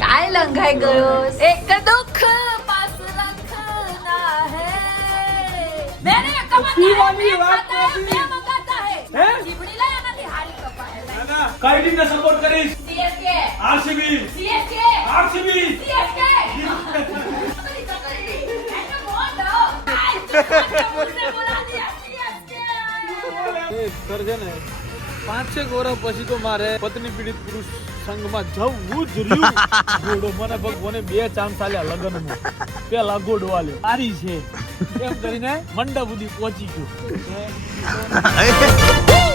काय लंघाई गयो एक दुख पास रखना है मैंने जीवडीला याना हारी कपाय काय टीमने सपोर्ट करीस CSK RCB CSK RCB CSK sir છે ને 5-6 વર્ષ પછી તો મારે પત્ની પીડિત પુરુષ સંઘમાં જવું જ રહ્યું. ઘોડો મને ભગવાને 2 ચાન્સ આલ્યા લગ્નમાં. પેલા ઘોડો આલ્યો સારી છે એમ કરીને મંડપ સુધી પહોંચી ગયો.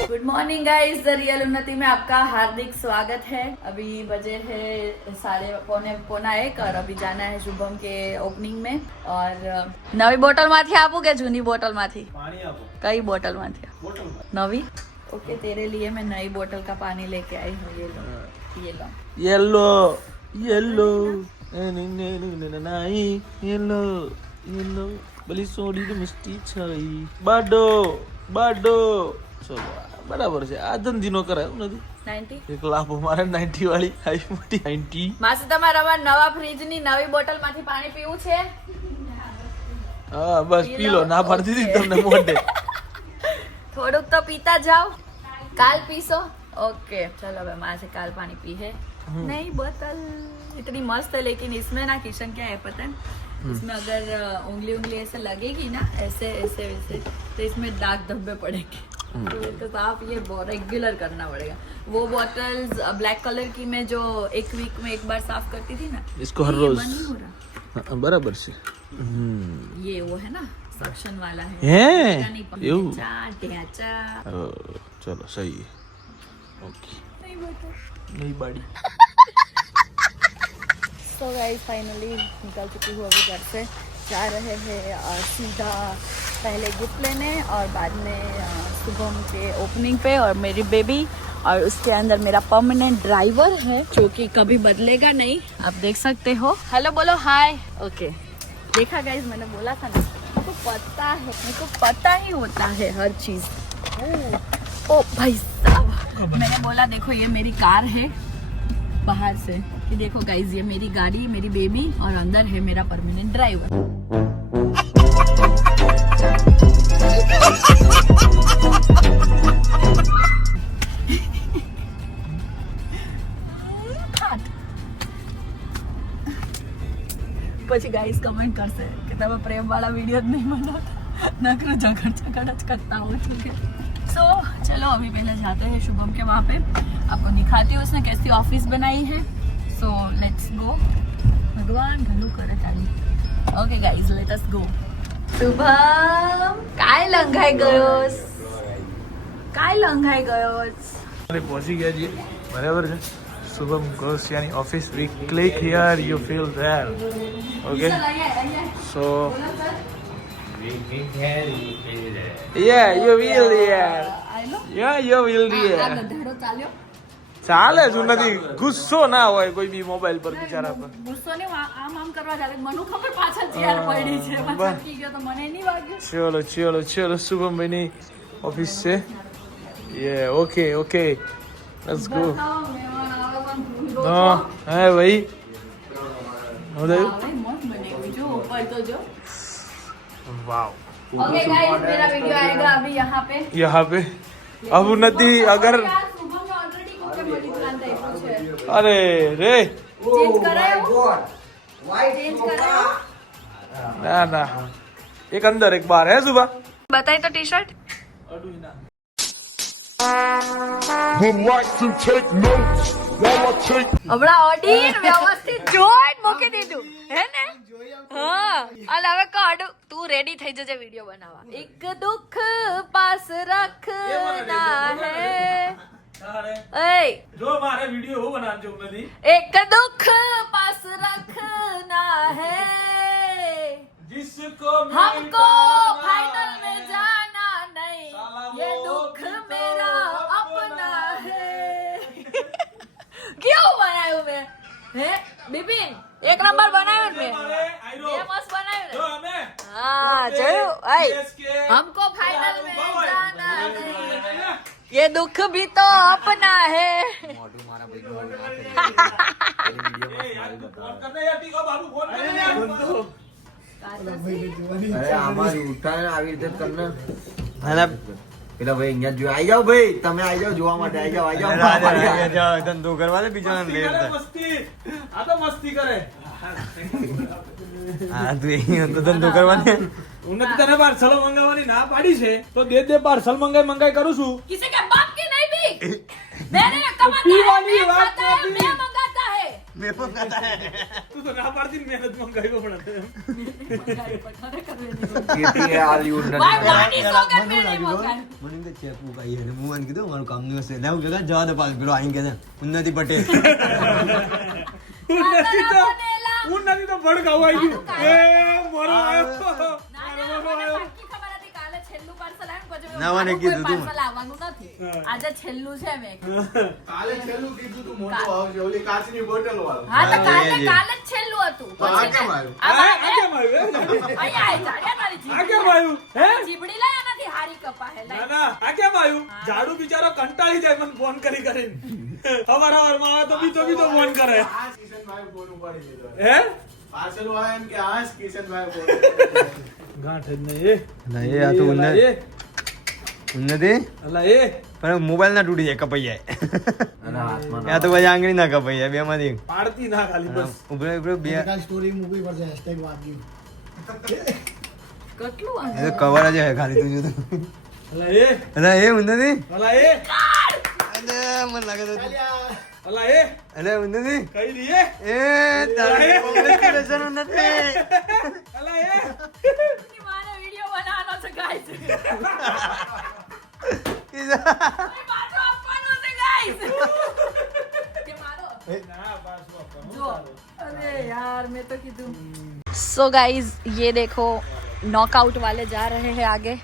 Good morning guys, the real उन्नति में आपका हार्दिक स्वागत है। अभी बजे है 11:45 और अभी जाना है शुभम के ओपनिंग में। और नवी बोतल माथी आपू के जूनी बोतल माथी પાણી આપો कई बोतल माथी બોટલમાં. नवी ओके, तेरे लिए मैं नई बोतल का पानी लेके आई हूँ। ये लो ये लो। येलो येलो નાઈ येलो येलो બલી સોડી તો મિસ્ટી છઈ બાડો બાડો. ચલો બરાબર છે. આ ધંધીનો કરાય એવું નથી. 90 એક લાભ મારે 90 વાળી આવી મોટી 90. માસી તમારે અમારા નવા ફ્રીજ ની નવી બોટલ માંથી પાણી પીવું છે? હા બસ પી લો. ના પાડતી હતી તમને મોઢે. થોડુંક તો पीता जाओ, काल पीसो। ओके चलो, अब माँ से काल पानी पी है। नहीं बोतल इतनी मस्त है, लेकिन इसमें ना किशन क्या है पता है, इसमें अगर उंगली उंगली ऐसे लगेगी ना ऐसे ऐसे वैसे तो इसमें दाग धब्बे पड़ेंगे। तो आप ये रेगुलर करना पड़ेगा। वो बॉटल्स ब्लैक कलर की मैं जो एक वीक में एक बार साफ करती थी ना, इसको हर ये रोज बंद नहीं हो रहा। બરાબર છે. ये वो है ना सक्शन वाला है, હે એવું એવું. ચલો સહી है. ओके नहीं बाड़ी. सो गाइस फाइनली निकल चुकी हूँ अभी घर से। जा रहे हैं सीधा पहले गिफ्ट लेने और बाद में शुभम के ओपनिंग पे और मेरी बेबी, और उसके अंदर मेरा परमानेंट ड्राइवर है जो कि कभी बदलेगा नहीं, आप देख सकते हो। हेलो बोलो हाय। ओके देखा गाइस, मैंने बोला था ना, मेरे को पता है, मेरे को पता ही होता है हर चीज। ओ भाई साहब, मैंने बोला देखो ये मेरी कार है बाहर से, कि देखो गाइस ये मेरी गाड़ी, मेरी बेबी, और अंदर है मेरा परमानेंट ड्राइवर। પછી ગાઈસ કમેન્ટ કરશે કે તમે પ્રેમ વાળા वीडियो જ नहीं बनाता, नखरा झगड़ झगड़ करता हो। ठीक है, सो चलो अभी पहले जाते हैं शुभम के वहाँ पे, आपको दिखाती हूँ उसने कैसी ऑफिस बनाई है। So let's go. भगवान भलू करे ताली। ओके गाइस लेट अस गो। शुभम काय लंघाई गयोस, काय लंघाई गयोस। પહોંચી ગયા છીએ બરાબર છે. શુભમ ગોસિયાની office. We click here you feel there. Okay so yeah you will here yeah you will here. ચાલે શું નથી. ગુસ્સો ના હોય કોઈ બી મોબાઈલ પર બિચારા પર. ગુસ્સો ને આમ આમ કરવા ચાલે. મને ખબર પાછળ ચેર પડી છે, મને ચટકી ગયો તો મને નહીં વાગ્યું. ચલો ચલો ચલો શુભમ ભાઈની ઓફિસ છે. yeah okay okay let's go. હા હે ભાઈ હું દે मस्त बनेगी जो ऊपर तो जो। વાવ. ओके गाइस मेरा वीडियो आएगा अभी यहाँ पे। यहाँ पे अब નથી अगर यार शुभम ने ऑलरेडी कुछ बड़ी दुकान टाइप है। अरे रे चेंज करायो, चेंज करायो। ना ना एक अंदर एक बाहर है सुबह. बताई तो T shirt would like to take notes while I take હમણાં ઓડીન વ્યવસ્થિત જોઈને મૂકી દીધું હે ને. હા અલ હવે કાઢું, તું રેડી થઈ જજે વિડિયો બનાવવા. એક દુખ પાસ રખના હે એ જો મારે વિડિયો હો બનાવજો નથી. એક દુખ પાસ રખના હે जिसको हमको फाइनल में जाना नहीं, ये दुख मेरा अपना है। क्यों बनाया मैं है बिपिन? एक नंबर बनाया मैं, ये मस्त बनाया જો અમે हाँ जोयो आई CSK हमको फाइनल में जाना नहीं, ये दुख भी तो अपना है। પેલા ભાઈ અહીંયા જો આવી જાઓ ભાઈ, તમે આવી જાઓ જોવા માટે, આવી જાઓ ધંધો કરવા દે બીજા મસ્તી આ તો મસ્તી કરે. હા તું અહીં ધંધો કરવાની ઉન્નતિ તને પાર્સલ મંગાવવાની ના પાડી છે તો દે પાર્સલ મંગાઈ કરું છું. किसी के बाप की नहीं भी मैंने कमाता है पीवानी मैं बात खाता है नहीं। मैं मंगाता है મેં પણ ખાતા હે તું તો ના પાડતી ને મહેનત મંગાવી પણ કીર્તિ આલી ઉન્નતિ भाई पानी सोकर मैंने मंगाया મને તો ચેપુ કાઈ હે હું આને કીધું મારું કામ નહીં હશે લાવ કે જવા દે પાછ પેલો આઈ કે ઉન્નતિ પટેલ ઉન્નતિ તો ભડકાવ આવી ગયું. એ મોરો આવ્યો. ના ના મને પાકી ખબર હતી કાલે છેલ્લું પાર્સલ આવ્યું પછી મેં નવાને મારું કીધું કોઈ તું. પાર્સલ આવવાનું નથી આજે છેલ્લું છે મેં કાલે છેલ્લું કીધું તું મોટો આવશે ઓલી કાચની બોટલ વાળો. હા તો હા, કાલે એ. કાલે જ છેલ્લું હતું તો આ પછી કેમ ને- આવ્યું? આ આ બા- કેમ આવ્યું? અહીંયા આઈ જાડ્યા તારી આ કેમ જીભડી આવ્યું? હે? જીભડી લઈ આનાથી હારી કપા હે ના લઈ ના આ કેમ આવ્યું? ઝાડુ બિચારો કંટાળી જાય મને ફોન કરીને હવારમાં આવે તો બીજો ફોન કરે. આ કિશનભાઈ ફોન ઉપાડી લીધો. હે પાર્સલ વાળા એમ કે આ જ કિશનભાઈ ફોન ઉપાડી લીધો. ગાંઠ જ નહીં. ના એ આ તો ઉન્નતિ અલા એ પણ મોબાઈલ ના તૂટી જાય કપાઈ જાય અને હાથમાં આ તો પછી આંગળી ના કપાઈ જાય બે માંથી પાડતી ના ખાલી બસ. ઉભરે ઉભરે બે સ્ટોરી મૂકવી પડશે હેશટેગ વાગ્યું કેટલું એ તો કવર જ હે ખાલી તું જોતો અલા એ અલા એ ઉન્નતિ અલા એ અલે મને લાગે તો અલા એ અલે ઉન્નતિ કઈ દીએ એ તારી કોંગ્રેચ્યુલેશન ઉન્નતિ અલા એ મારે વિડિયો બનાવવાનો છે ગાઈસ કીધા મારો આપવાનો છે ગાઈસ કે મારો ના બસ जो अरे यार मैं तो कीधु सो गाइज ये देखो नॉकआउट वाले जा रहे हैं आगे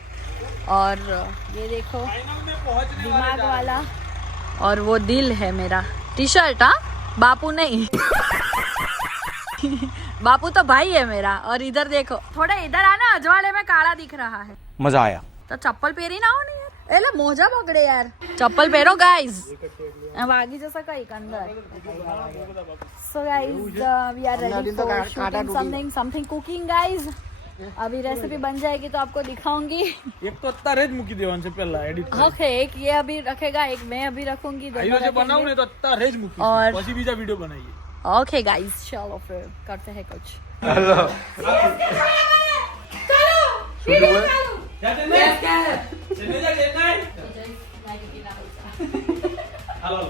और ये देखो फाइनल में पहुंचने दिमाग वाला और वो दिल है मेरा टी शर्ट हाँ बापू नहीं बापू तो भाई है मेरा और इधर देखो थोड़ा इधर आना अजवाले में काला दिख रहा है મજા આયા તો ચપ્પલ પહેરી ના હો ને યાર એટલે મોજા બગડે યાર ચપ્પલ પહેરો ગાઈઝ વાગી જશે કઈક અંદર so guys we are ready for shooting something cooking guys अभी रेसिपी बन जाएगी तो आपको दिखाऊंगी એક તો અત્યારે જ મૂકી દેવાનું છે પહેલા એડિટ ओके एक ये अभी रखेगा एक मैं अभी रखूंगी આયો જે બનાવું ને તો અત્યારે જ મૂકી और- પછી બીજા વિડિયો બનાવીએ. ओके गाइस चलो फिर करते हैं कुछ જા ચેન્નઈ ચેન્નઈ જા ચેન્નઈ હાલો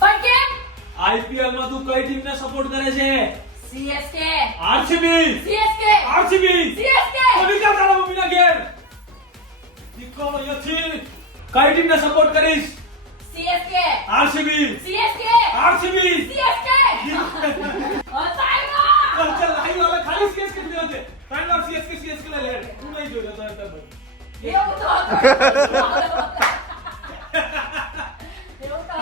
पर केम આઈપીએલ માં તું કઈ ટીમ ને સપોર્ટ કરે છે? CSK RCB CSK RCB CSK તો નીકળ તારા મમ્મીના ઘેર નીકળ અહીંયાથી કઈ ટીમ ને સપોર્ટ કરીશ? CSK RCB CSK RCB CSK और टाइगर चल चल आई वाला खाली सीएसके के होते टाइम और सीएसके ले ले तू नहीं जो रहा था तब ये उठो ये उठो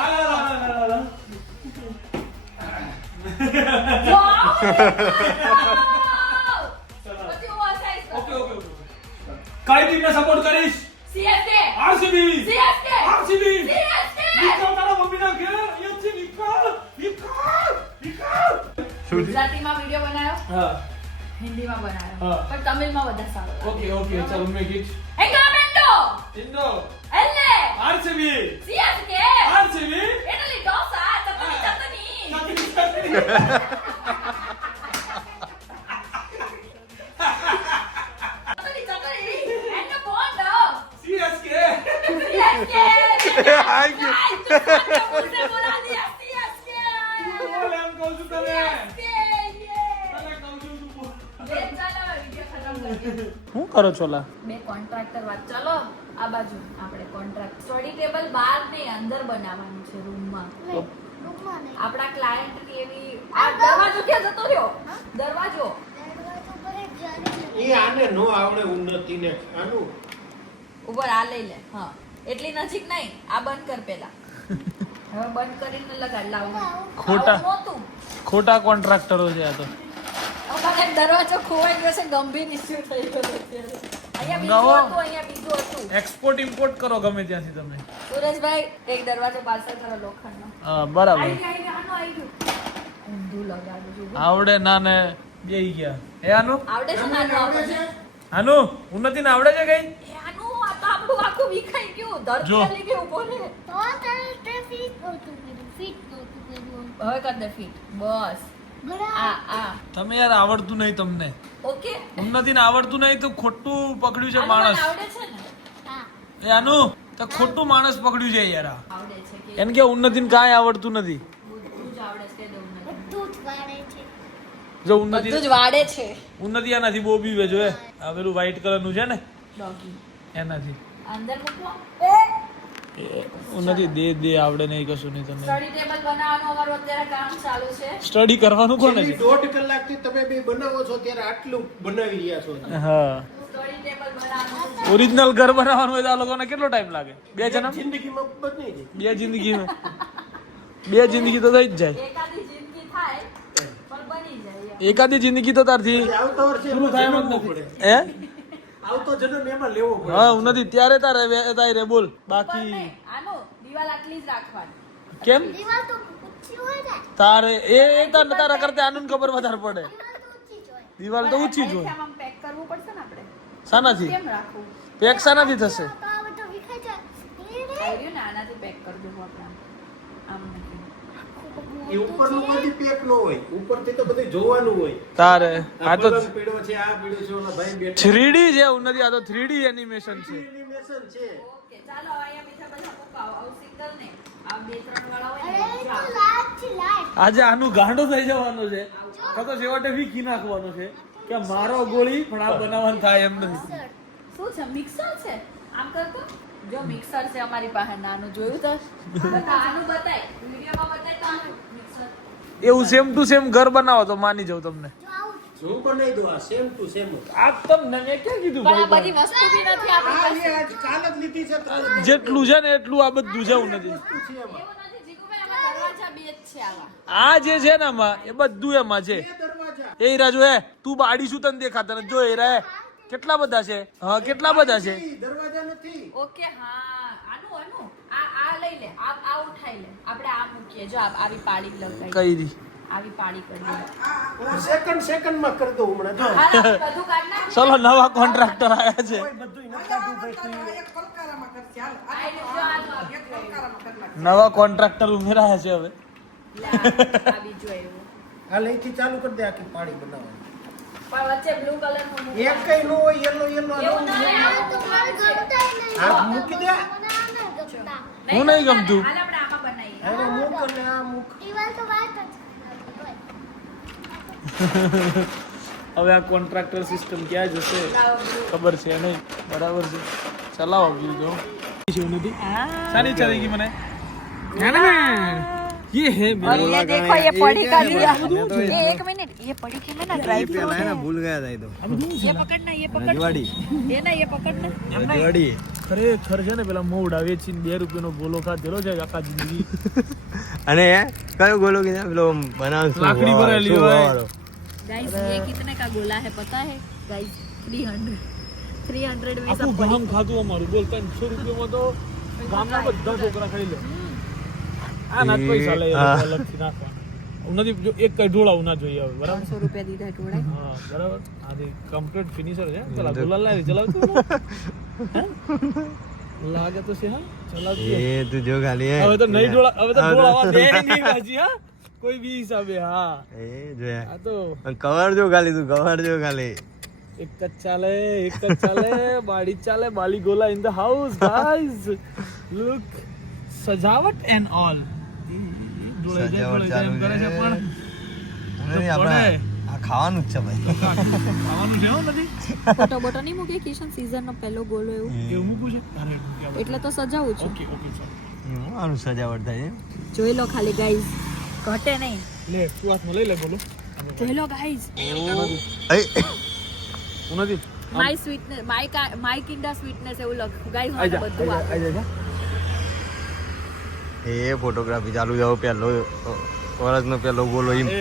ओके ओके कई टीम ने सपोर्ट करीश? CSK RCB CSK RCB CSK निकल तारा મમ્મીના ઘેર અહીંયાથી નિકળ ગુજરાતીમાં વિડિયો બનાવ્યો હા હિન્દીમાં બનાવ્યો હા. પણ તમિલમાં વધારે સારો ઓકે ઓકે ચાલો મેક ઇટ એન્ગામેન્ટો ઇન્ડો એલે RCB CSK RCB idli dosa chutney chutney chutney chutney and બોન્ડો સીએસકે सीएसके આઈ ગયો मुझे बुला दिया सीएसके બોલ એમ કહું છું તને सीएसके ये તને કહું છું તું બોલ. ચાલો વિડિયો ખતમ કરીએ શું કરો છોલા બે કોન્ટ્રાક્ટર વાત ચાલો આ બાજુ આપણે કોન્ટ્રાક્ટ સ્ટડી ટેબલ બહાર ને અંદર બનાવવાનું છે રૂમમાં આપણા ક્લાયન્ટ ની એવી આ દરવાજો ક્યાં જતો રહ્યો દરવાજો ઈ આને નો આવડે ઉન્નતિને આનું ઉપર આ લઈ લે હા એટલી નજીક નહીં આ બંધ કર પેલા હવે બંધ કરીને લગાડ લાવ ખોટા. આવું નહોતું. ખોટા કોન્ટ્રાક્ટરો છે આ તો અમારે દરવાજો ખોવાઈ ગયો છે ગંભીર ઇસ્યુ થઈ ગયો છે અત્યારે. અહીંયા મંગાવો. બીજું હતું, અહીંયા બીજું હતું. એક્સપોર્ટ ઇમ્પોર્ટ કરો ગમે ત્યાંથી તમે. સુરેશભાઈ એક દરવાજો પાર્સલ કરો લોખંડનો. હા બરાબર. આવી ગયું, આનું આવી ગયું. ઊંધું લગાડું છું. આવડે ના ને બેહી ગયા. એ આનું આવડે છે ને આનું આપણને? આનું ઉન્નતિ ને આવડે છે કઈ? એ આનું આ તો આપણું આખું વિખાઈ ગયું. ધરતી જો. હલી ગયું, ઊભો રહે. હવે કર દે ફીટ. બસ. આ. તમે યાર આવડતું નહીં તમને. ઓકે. ઉન્નતિ ને આવડતું નહીં તો ખોટું પકડ્યું છે આનું મને માણસ. આવડે છે ને? એ આનું તો ખોટું માણસ પકડ્યું છે યાર આ. આવડે છે કે એને કે ઉન્નતિ ને કાંઈ આવડતું નથી. બધું જ આવડે છે દઉં ને. જો ઉન્નતિ બધું જ વાડે છે. ઉન્નતિ આનાથી બહુ બીવે જો એ. આ પેલું વ્હાઈટ કલર નું છે ને ડોગી. એનાથી. અંદર મૂકો. ઉન્નતિ દે આવડે નહીં કશું નહીં તમને. સ્ટડી ટેબલ બનાવવાનું અમારું અત્યારે કામ ચાલુ છે. સ્ટડી કરવાનું કોને છે? 1.5 કલાકથી તમે બે બનાવો છો ત્યારે આટલું બનાવી રહ્યા છો. હા સ્ટડી ટેબલ બનાવવાનું છે. ઓરિજિનલ ઘર બનાવવાનું હોય તો આ લોકોને કેટલો ટાઈમ લાગે? 2 જન્મ? જિંદગીમાં બની ગઈ. 2 જિંદગીમાં 2 જિંદગી તો થઈ જ જાય. એકાદી જિંદગી થાય પણ બની જાય. એકાદી જિંદગી તો તારથી આવતા વર્ષે પૂરું થાય એમ જ જન્મવું નથી. પડે. હે આવતો જન્મ એમાં લેવો પડે. હા ઉન્નતિ ત્યારે તારે બોલ પણ બાકી નહીં, આનું દિવાલ આટલી જ રાખવાની. કેમ તારે એ તારા કરતા આનંદ ખબર વધારે પડે. દિવાલ તો ઊંચી જ હોય. આમ પેક કરવું પડશે ને આપણે. શાનાથી કેમ રાખવું? પેક શાનાથી થશે? આવ્યું ને આનાથી પેક કરી દેવું આપણે આમ નથી. એ ઉપરનું બધી પેક ન હોય. ઉપરથી તો બધું જોવાનું હોય. તારે આ આ તો પલંગ પીળો છે, આ પીળો છે, ઓલા ભાઈ બેઠા 3D છે ઉન્નતિ. આ તો 3D એનિમેશન છે. એનિમેશન છે. ઓકે ચાલો અહીંયા બીજા બધા મૂકાવો. આવું સિંગલ ને આ 2-3 વાળા હોય ને. આજે આનું ગાંડો થઈ જવાનો છે કાં તો છેવટે વીખી નાખવાનો છે કે મારો ગોળી પણ આ બનાવવાનું થાય એમ નથી. શું છે? મિક્સર છે. આમ કરતો જો મિક્સર છે અમારી પાસે નાનું. જોયું તો આનું બતાય વિડિયોમાં બતાય તો આનું મિક્સર. એવું સેમ ટુ સેમ ઘર બનાવો તો માની જાઉં તમને. હું બનાવી દઉં. આ સેમ ટુ સેમ. આ તમને મેં ક્યાં કીધું પણ આ ભાઈ? બધી વસ્તુ બી નથી આપણી પાસે. આજ કાલ જ લીધી છે. જેટલું છે ને એટલું આ બધું છે ઉન્નતિ. એવું નથી જીગુભાઈ, આમાં દરવાજા બે જ છે આવા. આ જે છે ને આમાં એ બધું એમાં છે. દરવાજા એ હીરા જો હે તું બાડી શું તને દેખાતા નથી? જો હીરા હે કેટલા બધા છે. હા કેટલા બધા છે. દરવાજા નથી. ઓકે હા આનું આ લઈ લે. આ ઉઠાઈ લે. આપણે આ મૂકીએ. જો આવી પાડી લગાઈ. કઈ દી આવી પાડી કરી દે. સેકન્ડ માં કરી દઉં હમણાં. જો હાલ બધું કાઢ નાખ. ચલો નવા કોન્ટ્રાક્ટર આવ્યા છે. બધું નખાતું પછી આ લે, જો આનું નવા કોન્ટ્રાક્ટર ઉમેરાયા છે હવે. લે, આ બીજું આવ્યું. હાલ અહીંથી ચાલુ કરી દે આખી પાડી બનાવવાની. પણ વચ્ચે બ્લુ કલર નું મૂકો. એક કઈ નો હોય યલો એવું ના આવું તો મારું છે. આ મૂકી દે. હું નહીં ગમતું. હાલ આપણે આમાં બનાવીએ. હવે મૂક અને આ મૂક. હવે આ કોન્ટ્રાક્ટર સિસ્ટમ ક્યાં જશે ખબર છે નહીં. બરાબર છે ચલાવો વ્યૂ જો છે નથી સારી ઈચ્છા થઈ ગઈ મને. ये है और ये देखो ये पड़ी का दिया. तो ये एक मिनट ये पड़ी के में ना ड्राई फ्रूट है. भूल गया था ये तो ये पकड़ना ये पकड़ना रजवाड़ी ये ना ये पकड़ना. रजवाड़ी ખરેખર છે ને પેલા મોઢા વેચીને 2 રૂપિયાનો ગોલો ખાધેલો છે આખા જિંદગી. અને કયો ગોલો કીધા પેલો બનાવ લાકડી ભરેલી હોય. गाइस ये कितने का गोला है पता है गाइस? 300 में આખું सब ગામ ખાધું અમારું બોલ 300 રૂપિયામાં તો ગામના બધા છોકરા ખાઈ લે. આ ના જ પૈસા લે અલગથી નાખવાના. નથી જો એક કઈ ઢોળાવું ના જોઈએ હવે બરાબર. 500 રૂપિયા દીધા ઢોળાય. હા બરાબર. આ કમ્પ્લીટ ફિનિશર છે. પેલા ગુલાલ લાવી ચલાવતું લાગે તો છે. હા ચલાવતું એ તું જો ખાલી હવે તો નહીં ઢોળા. હવે તો ઢોળાવા દે નહીં બાજી. હા કોઈ બી હિસાબે. હા એ જોયા આ તો કવર જો ખાલી તું કવર જો ખાલી એક જ ચાલે બાડી જ ચાલે. બાલી ગોલા in the house guys. Look સજાવટ એન્ડ ઓલ. સજાવટ ચાલુ કરે છે પણ નહીં આપણે આ ખાવાનું જ છે ભાઈ ખાવાનું છે હો નથી. ફોટો બોટો નહીં મૂકે કિશન સીઝન નો પહેલો ગોલો એવું એવું મૂકું છે. અરે એટલે તો સજાવું છું. ઓકે ઓકે ચાલ આનું સજાવટ થાય જોઈ લો ખાલી ગાઈઝ ઘટે નહીં. લે તું હાથમાં લઈ લે બોલો. જોઈ લો ગાઈઝ હું નથી માય સ્વીટનેસ માય કિન્ડા સ્વીટનેસ એવું લખ ગાઈઝ આઈ જા બધું આપે. આઈ જા. એ ફોટોગ્રાફી ચાલુ જાવ પેલો વર્ષનો પેલો ગોલો એમ એ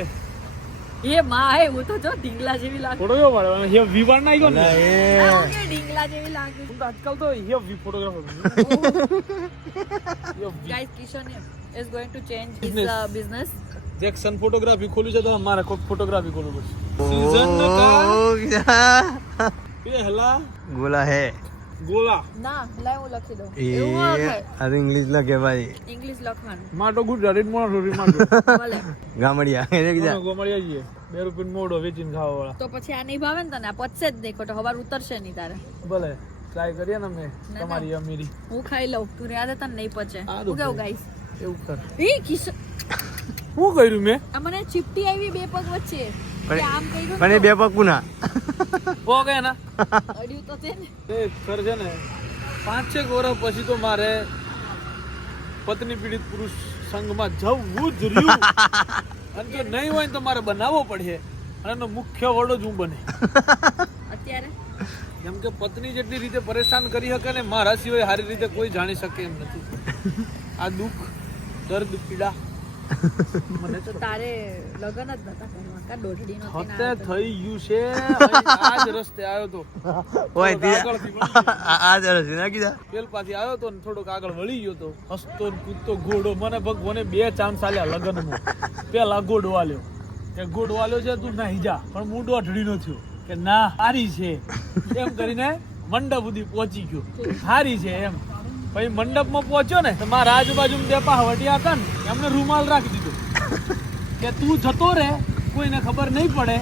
ये माँ है वो तो जो ढींगला જેવી લાગે ફોટો કેવો પાડે હે વી વાર ના ગયો ને ઓકે ઢીંગલા જેવી લાગે હું તો આજકાલ તો hey we photographer guys Kishan is going to change his business Jackson photography ખોલ્યું છે તો મારે કોઈ ફોટોગ્રાફી ખોલવું પડશે સીઝન કા પહેલા ગોલા હે ગોલા ના લાય હું લખી દઉં એ એવું હોય આ તો ઇંગ્લિશ લખે ભાઈ ઇંગ્લિશ લખવાનું માટો ગુજરાતી જ મોણો રોરી માટો ભલે ગામડિયા એને કીધા ગોમડિયા જઈએ 2 રૂપિયા મોડો વેચીને ખાવા વાળા તો પછી આ નહીં ભાવે ને તને આ પચશે જ નહીં ખોટો હવાર ઉતરશે નહીં તારે ભલે ટ્રાય કરીએ ને અમે તમારી અમીરી હું ખાઈ લઉં તું યાદ તને નહીં પચે આ હું કેવું ગાઈસ એવું કર એ કિશન શું કર્યું મેં આ મને ચીપટી આવી બે પગ વચ્ચે કે આમ કર્યું પણ એ બે પગ પુના પો ગયા ના અડ્યું તો છે ને એ ખર છે ને 5-6 વર્ષ પછી તો મારે પત્ની પીડિત પુરુષ સંઘમાં જવું જ રહ્યું અને જો નહીં હોય ને તો મારે બનાવવો પડે અને એનો મુખ્ય વડો જ હું બને અત્યારે કેમ કે પત્ની જેટલી રીતે પરેશાન કરી શકે ને મારા સિવાય સારી રીતે કોઈ જાણી શકે એમ નથી આ દુઃખ દર્દ પીડા મને તો તારે લગન જ નતા કરવા કા દોઢડી નો હતે થઈ ગયું છે આજ રસ્તે આવ્યો તો ઓય તે આગળથી વળી ગયો. આ જરા છે ના કીધા પેલ પાછી આવ્યો તો ને થોડોક આગળ વળી ગયો તો હસતો ને કૂદતો ઘોડો મને ભગવાને 2 ચાન્સ આલ્યા લગનમાં પેલા ઘોડો આલ્યો કે ઘોડો આલ્યો છે તું નાહી જા પણ હું દોઢડી નો થયો કે ના હારી છે એમ કરીને મંડપ સુધી પહોંચી ગયો હારી છે એમ પછી મંડપમાં પહોંચ્યો ને તો મારા આજુબાજુ બે પાહવટિયા હતા ને એમને રૂમાલ રાખી દીધો કે તું જતો રે કોઈને ખબર નહીં પડે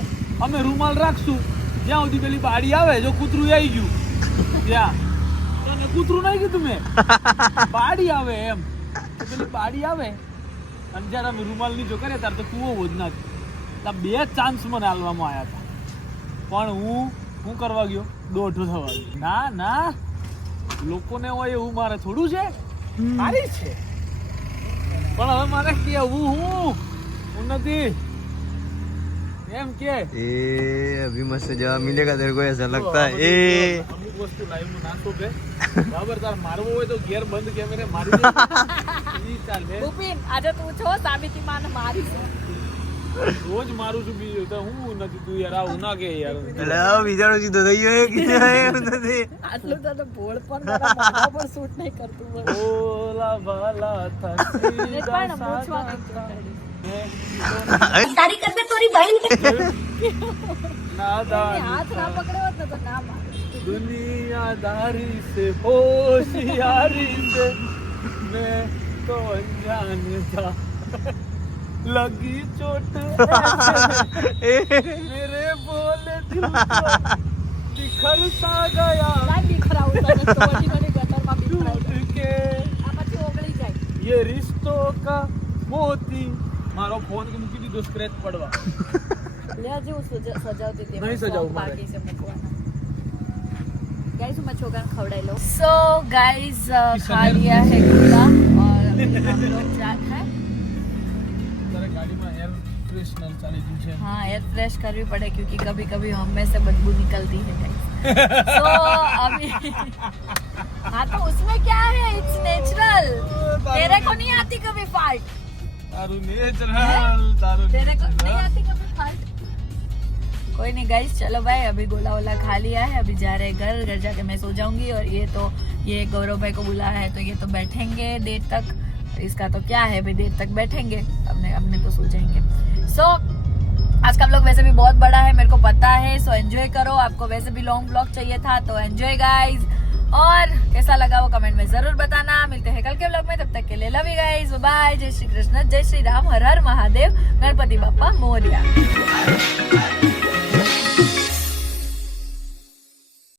અમે રૂમાલ રાખશું જ્યાં સુધી પેલી બાડી આવે જો કૂતરું આવી ગયું ત્યાં તને કૂતરું નહીં કીધું મેં બાડી આવે એમ તો પેલી બાડી આવે અને જ્યારે અમે રૂમાલ નીચો કરીએ ત્યારે તો કૂવો જ ના તો 2 ચાન્સ મને આલવામાં આવ્યા હતા પણ હું કરવા ગયો દોઢો થવા ગયો ના ના લોકોને હોય એવું મારે થોડું છે સારી છે પણ હવે મારે કેવું હું નથી એમ કે ए अभी मस्त जवाब मिलेगा तेरे को ऐसा लगता है ए અમુક વસ્તુ લાઈવ માં નાખો કે બરાબર તાર મારવો હોય તો ઘેર બંધ કેમેરે મારી દે ઈ ચાલે બુપિન આજે તું છો સાબિતી માને મારી છે રોજ મારું છું બીજું તો હું નથી તું યાર આવું ના કે યાર એટલે વિચારો સીધો થઈ ગયો કે એમ નથી આટલું તો ભોળ પણ મારા મોઢા પર શૂટ નહીં કરતું હોય ઓલા વાલા થકી એક વાર ને પૂછવાનું तारी कर दे तोरी बहन के નાદાન હાથ ના પકડ્યો હોત ને તો ના મારે दुनियादारी से होशियारी से मैं तो अनजान था लगी चोट ऐसे मेरे बोले दिल को बिखरता गया ના દીખરાવું તને તો વળી વળી ગટરમાં બીખરાવું टूट के આ પછી ઓગળી જાય ये रिश्तों का मोती मारो फोन के મૂકી દીધો સ્ક્રેચ પડવા લે હજી હું સજાવતી હતી નહીં સજાવું મારે. બાકી છે મૂકવાના गाइस मैं छोकन खवड़ाई लो सो गाइस खा लिया है गोला और अभी हम लोग जा है તારે ગાડીમાં એર ફ્રેશનર ચાલી ગયું છે हाँ एयर फ्रेश करनी पड़े क्योंकि कभी कभी हम में से बदबू निकलती है तो अभी हाँ तो उसमें क्या है इट्स नेचुरल तेरे को नहीं आती कभी फाल्ट તારું નેચરલ તારું तेरे को नहीं natural. आती कभी फाल्ट कोई नहीं गाइस चलो भाई अभी गोला वोला खा लिया है अभी जा रहे घर जाके मैं सो जाऊंगी और ये गौरव भाई को बुलाया है तो ये तो बैठेंगे देर तक इसका तो क्या है भाई देर तक बैठेंगे अपने तो सो जाएंगे सो आज का व्लॉग वैसे भी बहुत बड़ा है मेरे को पता है सो एंजॉय करो आपको वैसे भी लॉन्ग व्लॉग चाहिए था तो एंजॉय गाइस और कैसा लगा वो कमेंट में जरूर बताना मिलते हैं कल के व्लॉग में तब तक के लिए लव यू गाइस बाय जय श्री कृष्ण जय श्री राम हर हर महादेव गणपति बप्पा मोरया